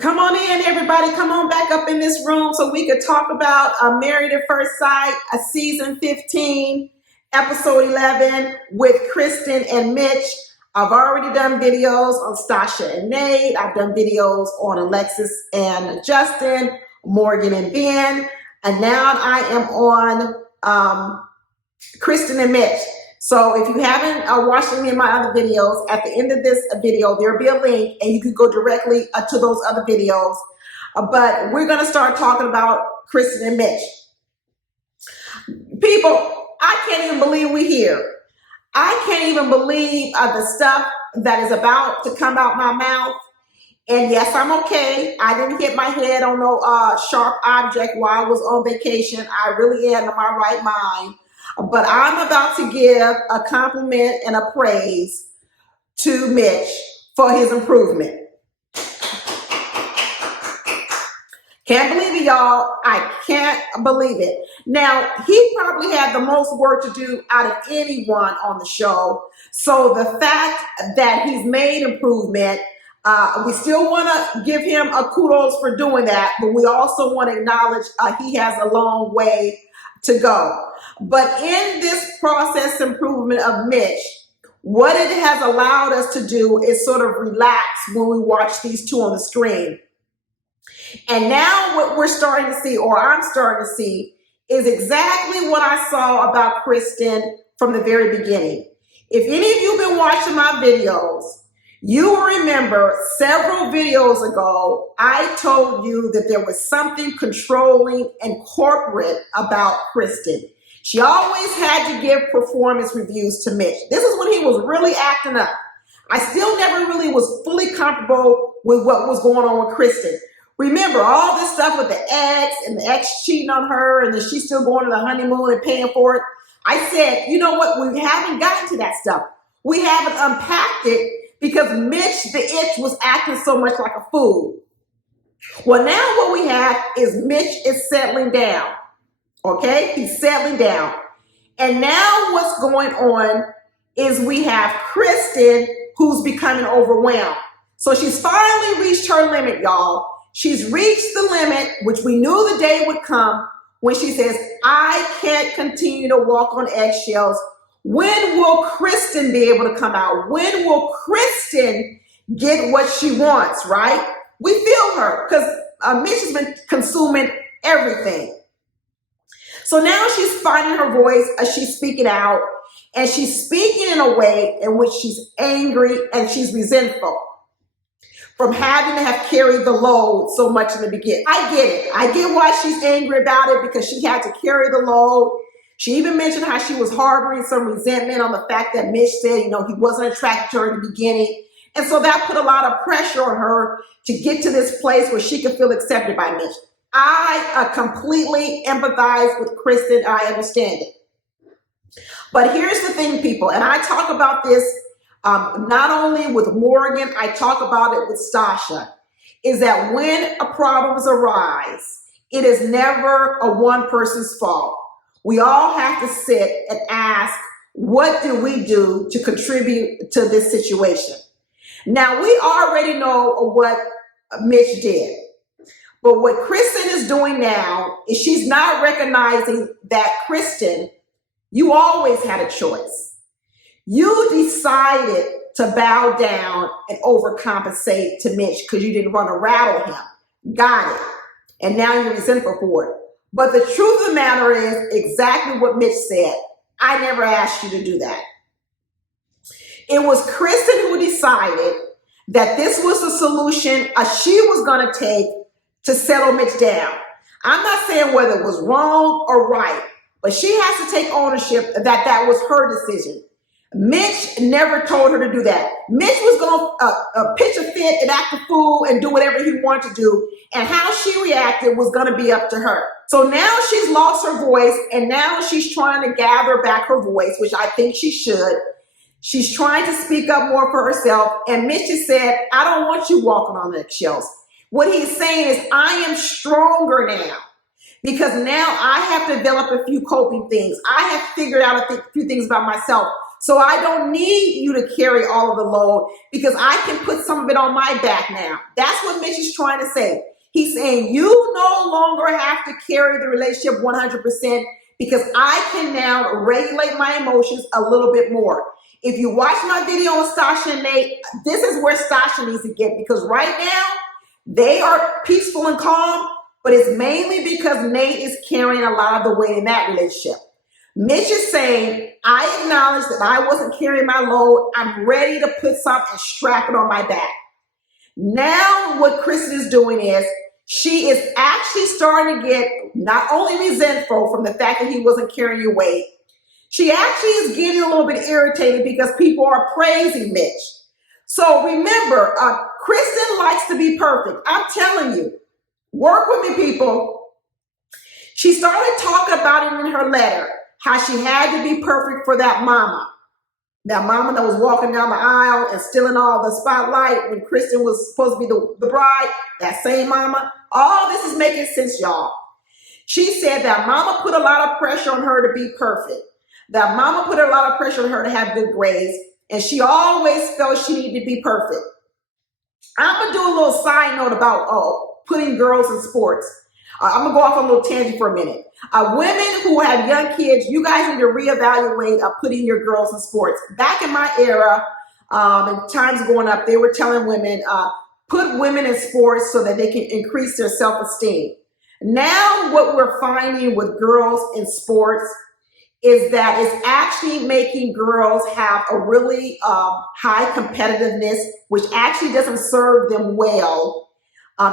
Come on in, everybody. Come on back up in this room so we could talk about Married at First Sight, season 15, episode 11 with Krysten and Mitch. I've already done videos on Stasha and Nate. I've done videos on Alexis and Justin, Morgan and Ben. And now I am on Krysten and Mitch. So if you haven't watched any of my other videos, at the end of this video, there'll be a link and you can go directly to those other videos. But we're going to start talking about Krysten and Mitch. People, I can't even believe we're here. I can't even believe the stuff that is about to come out my mouth. And yes, I'm okay. I didn't hit my head on no sharp object while I was on vacation. I really am in my right mind. But I'm about to give a compliment and a praise to Mitch for his improvement. Can't believe it, y'all. I can't believe it. Now, he probably had the most work to do out of anyone on the show. So the fact that he's made improvement, we still want to give him a kudos for doing that, but we also want to acknowledge he has a long way to go. But in this process improvement of Mitch, what it has allowed us to do is sort of relax when we watch these two on the screen. And now what we're starting to see, or I'm starting to see, is exactly what I saw about Krysten from the very beginning. If any of you have been watching my videos, you will remember several videos ago, I told you that there was something controlling and corporate about Krysten. She always had to give performance reviews to Mitch. This is when he was really acting up. I still never really was fully comfortable with what was going on with Krysten. Remember all this stuff with the ex and the ex cheating on her and then she's still going to the honeymoon and paying for it. I said, you know what? We haven't gotten to that stuff. We haven't unpacked it because Mitch, the itch, was acting so much like a fool. Well, now what we have is Mitch is settling down. Okay, he's settling down. And now what's going on is we have Krysten who's becoming overwhelmed. So she's finally reached her limit, y'all. She's reached the limit, which we knew the day would come, when she says, I can't continue to walk on eggshells. When will Krysten be able to come out? When will Krysten get what she wants, right? We feel her because Mitch has been consuming everything. So now she's finding her voice as she's speaking out, and she's speaking in a way in which she's angry and she's resentful from having to have carried the load so much in the beginning. I get it. I get why she's angry about it because she had to carry the load. She even mentioned how she was harboring some resentment on the fact that Mitch said, he wasn't attracted to her in the beginning. And so that put a lot of pressure on her to get to this place where she could feel accepted by Mitch. I completely empathize with Krysten. I understand it. But here's the thing, people, and I talk about this not only with Morgan, I talk about it with Stasha, is that when problems arise, it is never a one person's fault. We all have to sit and ask, what do we do to contribute to this situation? Now, we already know what Mitch did. But what Krysten is doing now is she's not recognizing that, Krysten, you always had a choice. You decided to bow down and overcompensate to Mitch because you didn't want to rattle him. Got it. And now you're resentful for it. But the truth of the matter is exactly what Mitch said. I never asked you to do that. It was Krysten who decided that this was the solution she was going to take to settle Mitch down. I'm not saying whether it was wrong or right, but she has to take ownership that that was her decision. Mitch never told her to do that. Mitch was going to pitch a fit and act a fool and do whatever he wanted to do, and how she reacted was going to be up to her. So now she's lost her voice, and now she's trying to gather back her voice, which I think she should. She's trying to speak up more for herself, and Mitch has said, I don't want you walking on eggshells. What he's saying is, I am stronger now because now I have developed a few coping things. I have figured out a few things about myself. So I don't need you to carry all of the load because I can put some of it on my back now. That's what Mitch is trying to say. He's saying you no longer have to carry the relationship 100% because I can now regulate my emotions a little bit more. If you watch my video on Stasha and Nate, this is where Stasha needs to get, because right now they are peaceful and calm, but it's mainly because Nate is carrying a lot of the weight in that relationship. Mitch is saying, I acknowledge that I wasn't carrying my load. I'm ready to put something and strap it on my back. Now what Krysten is doing is she is actually starting to get not only resentful from the fact that he wasn't carrying your weight, she actually is getting a little bit irritated because people are praising Mitch. So remember, Krysten likes to be perfect. I'm telling you, work with me, people. She started talking about it in her letter, how she had to be perfect for that mama that was walking down the aisle and stealing all the spotlight when Krysten was supposed to be the bride, that same mama. All this is making sense, y'all. She said that mama put a lot of pressure on her to be perfect. That mama put a lot of pressure on her to have good grades, and she always felt she needed to be perfect. I'm going to do a little side note about putting girls in sports. I'm going to go off on a little tangent for a minute. Women who have young kids, you guys need to reevaluate putting your girls in sports. Back in my era, and times going up, they were telling women, put women in sports so that they can increase their self-esteem. Now what we're finding with girls in sports is that it's actually making girls have a really high competitiveness, which actually doesn't serve them well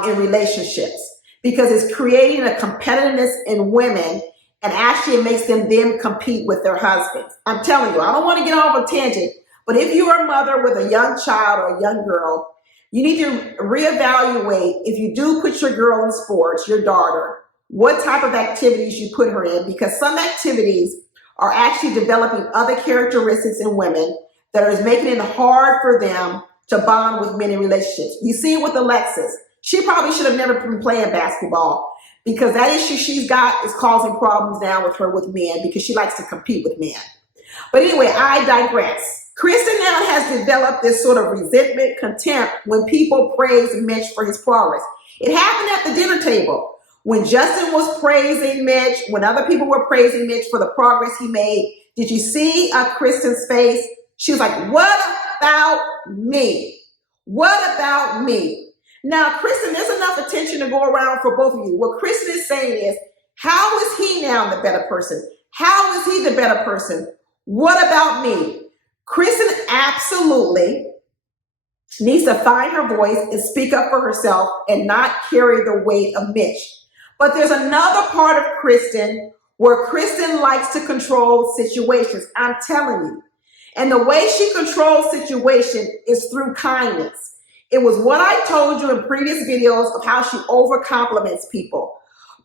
in relationships, because it's creating a competitiveness in women and actually it makes them then compete with their husbands. I'm telling you, I don't want to get off a tangent, but if you're a mother with a young child or a young girl, you need to reevaluate, if you do put your girl in sports, your daughter, what type of activities you put her in, because some activities are actually developing other characteristics in women that is making it hard for them to bond with men in relationships. You see it with Alexis. She probably should have never been playing basketball because that issue she's got is causing problems now with her with men because she likes to compete with men. But anyway, I digress. Krysten now has developed this sort of resentment, contempt when people praise Mitch for his progress. It happened at the dinner table. When Justin was praising Mitch, when other people were praising Mitch for the progress he made, did you see Krysten's face? She was like, what about me? What about me? Now, Krysten, there's enough attention to go around for both of you. What Krysten is saying is, how is he now the better person? How is he the better person? What about me? Krysten absolutely needs to find her voice and speak up for herself and not carry the weight of Mitch. But there's another part of Krysten where Krysten likes to control situations. I'm telling you. And the way she controls situations is through kindness. It was what I told you in previous videos of how she over-compliments people.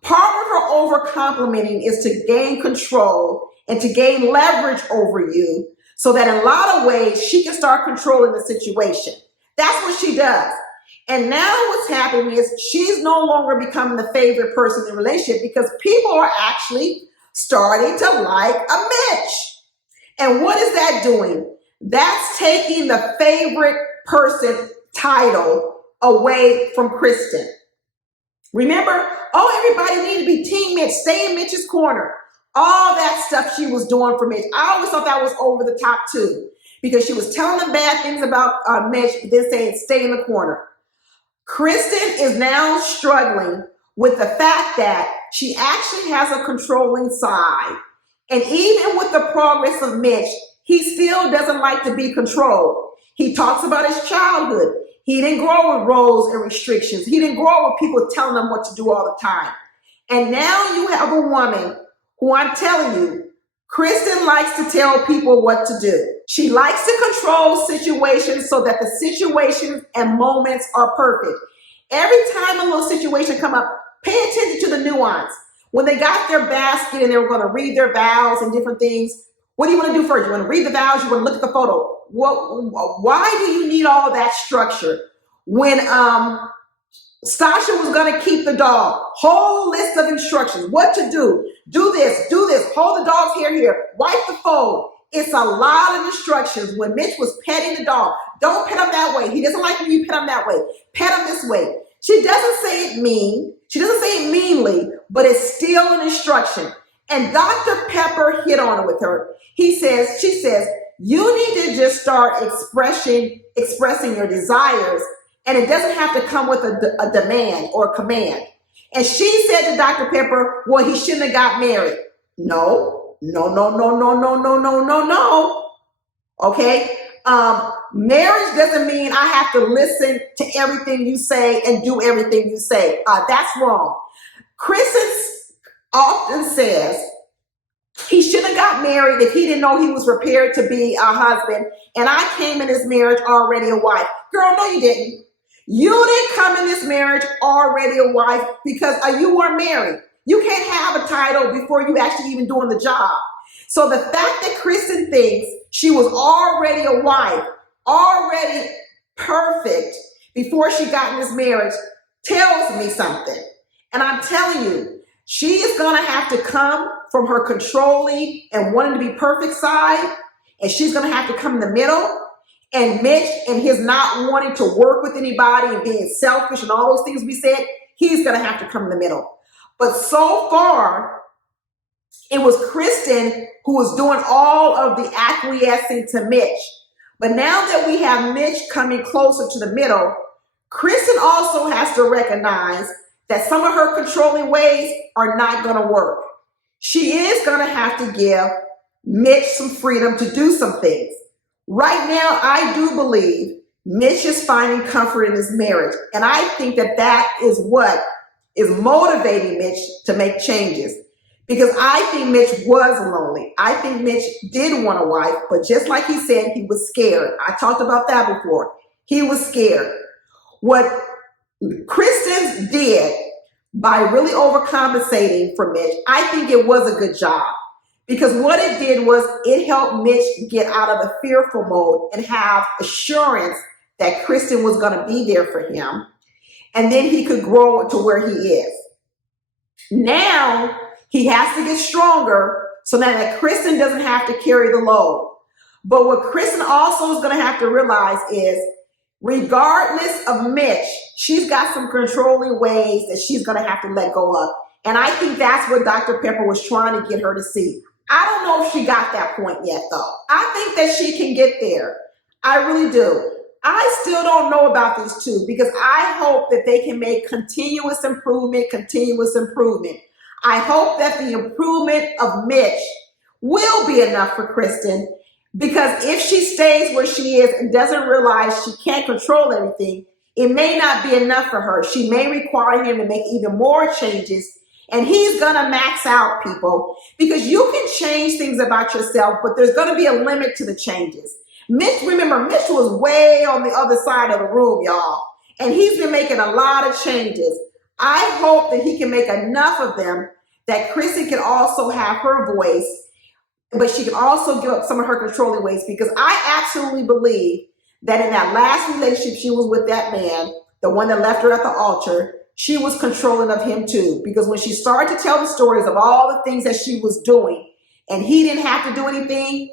Part of her over-complimenting is to gain control and to gain leverage over you so that in a lot of ways she can start controlling the situation. That's what she does. And now what's happening is she's no longer becoming the favorite person in the relationship because people are actually starting to like a Mitch. And what is that doing? That's taking the favorite person title away from Krysten. Remember, everybody needed to be Team Mitch, stay in Mitch's corner. All that stuff she was doing for Mitch. I always thought that was over the top too, because she was telling them bad things about Mitch, but then saying stay in the corner. Krysten is now struggling with the fact that she actually has a controlling side. And even with the progress of Mitch, he still doesn't like to be controlled. He talks about his childhood. He didn't grow with rules and restrictions. He didn't grow with people telling him what to do all the time. And now you have a woman who, I'm telling you, Krysten likes to tell people what to do. She likes to control situations so that the situations and moments are perfect. Every time a little situation come up, pay attention to the nuance. When they got their basket and they were going to read their vows and different things, what do you want to do first? You want to read the vows? You want to look at the photo? Why do you need all that structure? When Stasha was going to keep the dog, whole list of instructions, what to do. Do this, hold the dog's hair here, wipe the fold. It's a lot of instructions. When Mitch was petting the dog, don't pet him that way. He doesn't like when you pet him that way. Pet him this way. She doesn't say it mean. She doesn't say it meanly, but it's still an instruction. And Dr. Pepper hit on it with her. She says, you need to just start expressing your desires, and it doesn't have to come with a demand or a command. And she said to Dr. Pepper, well, he shouldn't have got married. No. Okay. Marriage doesn't mean I have to listen to everything you say and do everything you say. That's wrong. Krysten often says he shouldn't have got married if he didn't know he was prepared to be a husband. And I came in this marriage already a wife. Girl, no, you didn't. You didn't come in this marriage already a wife because you weren't married. You can't have a title before you actually even doing the job. So the fact that Krysten thinks she was already a wife, already perfect before she got in this marriage tells me something. And I'm telling you, she is going to have to come from her controlling and wanting to be perfect side, and she's going to have to come in the middle. And Mitch and his not wanting to work with anybody and being selfish and all those things we said, he's going to have to come in the middle. But so far, it was Krysten who was doing all of the acquiescing to Mitch. But now that we have Mitch coming closer to the middle, Krysten also has to recognize that some of her controlling ways are not going to work. She is going to have to give Mitch some freedom to do some things. Right now, I do believe Mitch is finding comfort in his marriage. And I think that that is what is motivating Mitch to make changes. Because I think Mitch was lonely. I think Mitch did want a wife, but just like he said, he was scared. I talked about that before. He was scared. What Krysten did by really overcompensating for Mitch, I think it was a good job. Because what it did was it helped Mitch get out of the fearful mode and have assurance that Krysten was going to be there for him. And then he could grow to where he is. Now he has to get stronger so that Krysten doesn't have to carry the load. But what Krysten also is going to have to realize is, regardless of Mitch, she's got some controlling ways that she's going to have to let go of. And I think that's what Dr. Pepper was trying to get her to see. I don't know if she got that point yet, though. I think that she can get there. I really do. I still don't know about these two because I hope that they can make continuous improvement. I hope that the improvement of Mitch will be enough for Krysten, because if she stays where she is and doesn't realize she can't control everything, it may not be enough for her. She may require him to make even more changes, and he's going to max out, people, because you can change things about yourself, but there's going to be a limit to the changes. Mitch was way on the other side of the room, y'all, and he's been making a lot of changes. I hope that he can make enough of them that Krysten can also have her voice, but she can also give up some of her controlling ways, because I absolutely believe that in that last relationship she was with that man, the one that left her at the altar, she was controlling of him too. Because when she started to tell the stories of all the things that she was doing and he didn't have to do anything,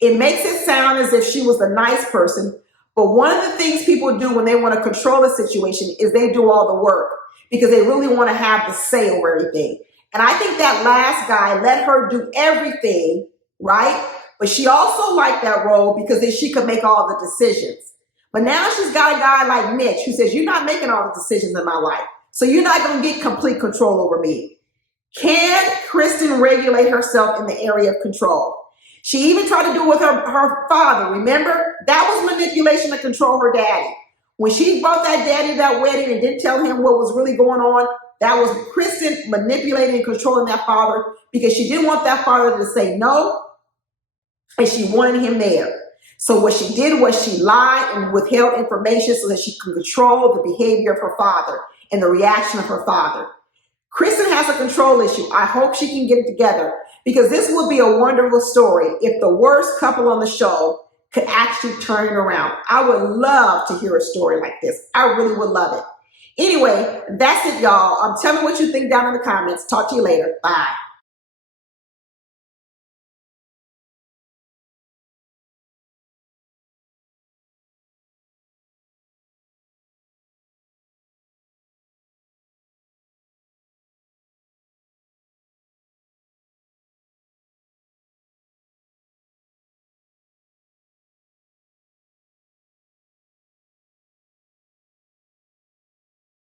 it makes it sound as if she was the nice person. But one of the things people do when they want to control a situation is they do all the work because they really want to have the say over everything. And I think that last guy let her do everything, right? But she also liked that role because then she could make all the decisions. But now she's got a guy like Mitch who says, you're not making all the decisions in my life, so you're not going to get complete control over me. Can Krysten regulate herself in the area of control? She even tried to do it with her father. Remember? That was manipulation to control her daddy. When she brought that daddy to that wedding and didn't tell him what was really going on, that was Krysten manipulating and controlling that father because she didn't want that father to say no, and she wanted him there. So what she did was she lied and withheld information so that she could control the behavior of her father and the reaction of her father. Krysten has a control issue. I hope she can get it together, because this would be a wonderful story if the worst couple on the show could actually turn it around. I would love to hear a story like this. I really would love it. Anyway, that's it, y'all. Tell me what you think down in the comments. Talk to you later. Bye.